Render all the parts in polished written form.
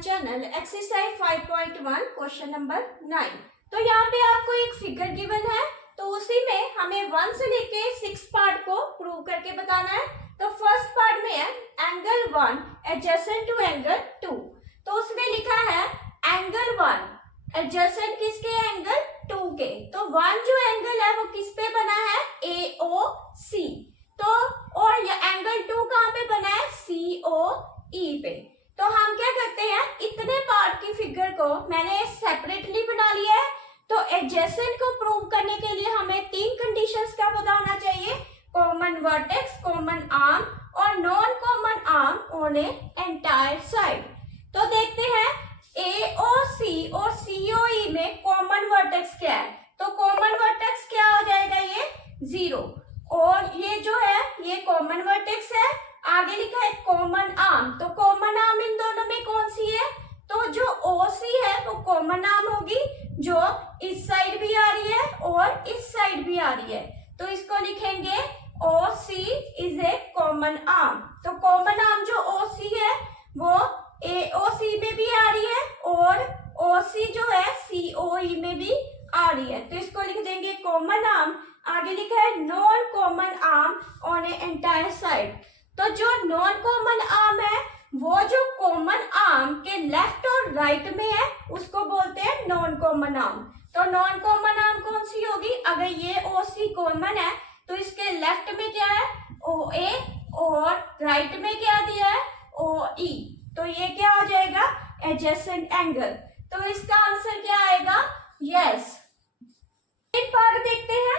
Channel exercise 5.1 question number 9। तो यहाँ पे आपको एक फिगर गिवन है, तो उसी में हमें 1 से लेके 6 पार्ट को प्रूव करके बताना है। तो फर्स्ट पार्ट में है एंगल 1 एडजेसेंट टू एंगल 2। तो उसने लिखा है एंगल 1 एडजेसेंट किसके, एंगल 2 के। तो 1 जो एंगल है वो किस पे बना है, AOC। तो और ये एंगल 2 कहाँ पे बना है, COE पे। तो हम क्या करते हैं, इतने पार्ट की फिगर को मैंने सेपरेटली बना लिया है। तो एडजेसेंट को प्रूव करने के लिए हमें 3 कंडीशंस का पता होना चाहिए, कॉमन वर्टेक्स, कॉमन आर्म और non common arm on A entire side. तो देखते हैं AOC और COE में कॉमन वर्टेक्स क्या है। तो कॉमन वर्टेक्स क्या हो जाएगा, ये 0। और ये जो है ये कॉमन वर्टेक्स है। आगे लिखा है कॉमन आर्म। तो कॉमन आर्म इन दोनों में कौन सी है, तो जो OC है वो कॉमन आर्म होगी, जो इस साइड भी आ रही है और इस साइड भी आ रही है। तो इसको लिखेंगे OC is a common arm. तो कॉमन आर्म जो OC है वो AOC में भी आ रही है और OC जो है COE में भी आ रही है। तो इसको लिख देंगे कॉमन आर्म। आगे लिखा है non common arm on A entire side. तो जो नॉन कॉमन आर्म है वो जो कॉमन आर्म के लेफ्ट और राइट में है उसको बोलते हैं नॉन कॉमन आर्म। तो नॉन कॉमन आर्म कौन सी होगी, अगर ये OC कॉमन है तो इसके लेफ्ट में क्या है, OA और राइट में क्या दिया है, OE। तो ये क्या हो जाएगा, एडजेसेंट एंगल। तो इसका आंसर क्या आएगा, यस। एक पार्ट देखते हैं,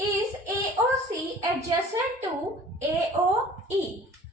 is AOC adjacent to AOE।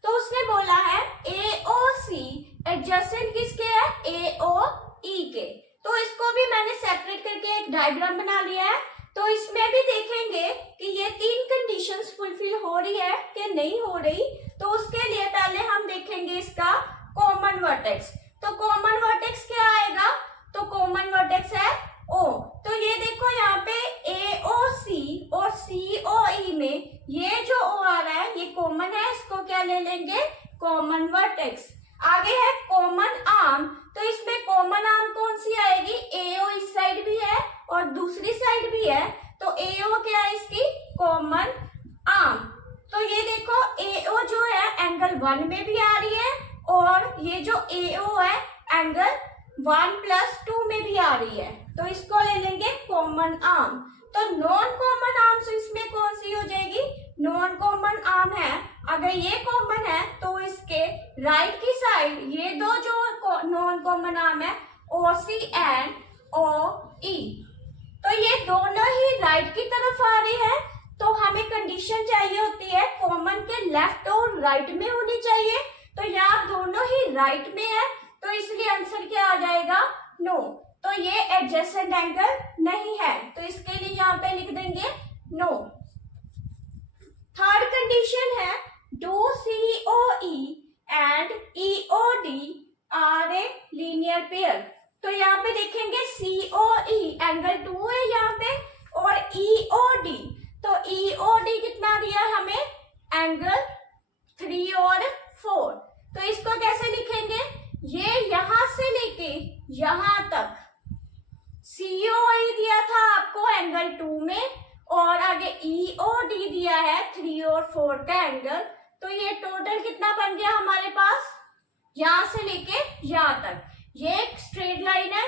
तो उसने बोला है AOC एडजेसेंट किसके है, AOE के। तो इसको भी मैंने सेपरेट करके एक डायग्राम बना लिया है। तो इसमें भी देखेंगे कि ये 3 कंडीशंस फुलफिल हो रही है कि नहीं हो रही। तो उसके लिए पहले हम देखेंगे इसका कॉमन वर्टेक्स। तो कॉमन वर्टेक्स क्या आएगा, तो कॉमन वर्टेक्स है O। तो ये देखो यहाँ पे AOC और COE में ये जो O आ रहा है ये कॉमन है, इसको क्या ले लेंगे, कॉमन वर्टेक्स। आगे है कॉमन आर्म। तो इसमें कॉमन आर्म कौन सी आएगी, AO इस साइड भी है और दूसरी साइड भी है। तो AO क्या है इसकी, कॉमन आर्म। तो ये देखो AO जो है एंगल 1 में भी आ रही है और ये जो AO है एंगल 1+2 में भी आ रही है। तो इसको ले लेंगे कॉमन आर्म। तो नॉन कॉमन आर्म से इसमें कौन सी हो जाएगी, नॉन कॉमन आर्म है। अगर ये कॉमन है तो इसके राइट की साइड ये दो जो नॉन कॉमन आर्म है OC एंड OE। तो ये दोनों ही राइट की तरफ आ रही है। तो हमें कंडीशन चाहिए होती है कॉमन के लेफ्ट और राइट में होनी चाहिए। तो यहाँ दोनों ही राइट में है, तो इसलिए आंसर क्या आ जाएगा, नो। तो ये एडजेसेंट एंगल नहीं है, तो इसके लिए यहाँ पे लिख देंगे नो। थर्ड कंडीशन है do COE and EOD are a linear pair. तो यहाँ पे देखेंगे COE एंगल 2 है यहाँ पे और EOD। तो EOD कितना दिया हमें, एंगल 3 और 4। तो इसको कैसे लिखेंगे, ये यहां से लेके यहां तक COE दिया था आपको एंगल 2 में और आगे EOD दिया है 3 और 4 का एंगल। तो ये टोटल कितना बन गया हमारे पास, यहां से लेके यहां तक ये एक स्ट्रेट लाइन है।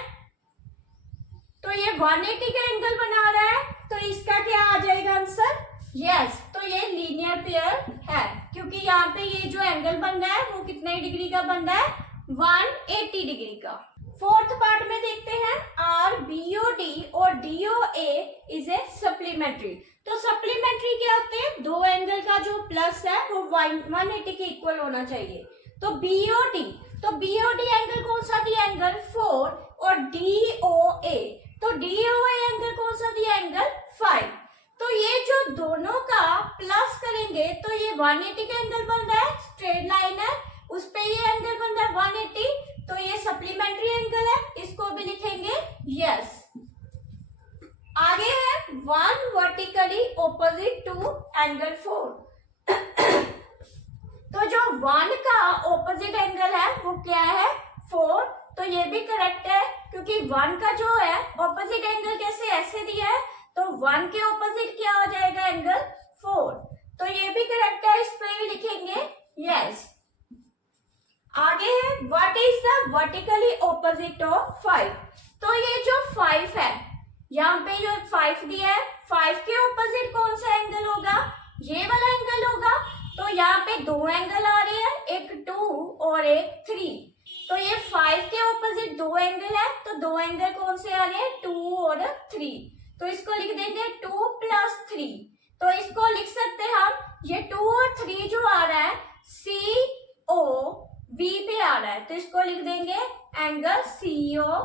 तो ये 180 का एंगल बना रहा है। तो इसका क्या आ जाएगा आंसर, यस। तो ये लीनियर पेयर है क्योंकि यहाँ पे ये जो एंगल बन रहा है वो कितने डिग्री का बन रहा है, 180 डिग्री का। फोर्थ पार्ट में देखते हैं RBOD और DOA इज ए सप्लीमेंट्री। तो सप्लीमेंट्री क्या होते हैं, दो एंगल का जो प्लस है वो 180 के इक्वल होना चाहिए। तो BOD, तो BOD एंगल कौन सा दिया, एंगल 4 और DOA, तो DOA एंगल कौन सा दिया, एंगल 5। तो ये जो दोनों का प्लस करेंगे तो ये 180 का एंगल बन रहा है, स्ट्रेट लाइन है उस पे ये एंगल बन रहा है 180। तो ये सप्लीमेंट्री एंगल है, इसको भी लिखेंगे यस। आगे है 1 वर्टिकली ऑपोजिट टू एंगल 4। तो जो 1 का ऑपोजिट एंगल है वो क्या है, 4। तो वन का जो है ऑपोजिट एंगल कैसे ऐसे दिया है, तो वन के ऑपोजिट क्या हो जाएगा एंगल 4, तो ये भी करेक्ट है, इस पे भी लिखेंगे यस। आगे है what is the vertically opposite of 5, तो ये जो 5 है यहाँ पे जो 5 दिया है, 5 के ऑपोजिट कौन सा एंगल होगा, ये वाला एंगल होगा। तो यहाँ पे दो एंगल आ रहे हैं, एक 2 और एक 3, तो ये 5 के ऑपोजिट दो एंगल है, तो दो एंगल कौन से आ रहे हैं 2 और 3, तो इसको लिख देंगे 2 + 3, तो इसको लिख सकते हैं हम, ये 2 और 3 जो आ रहा है CO B पे आ रहा है, तो इसको लिख देंगे एंगल CO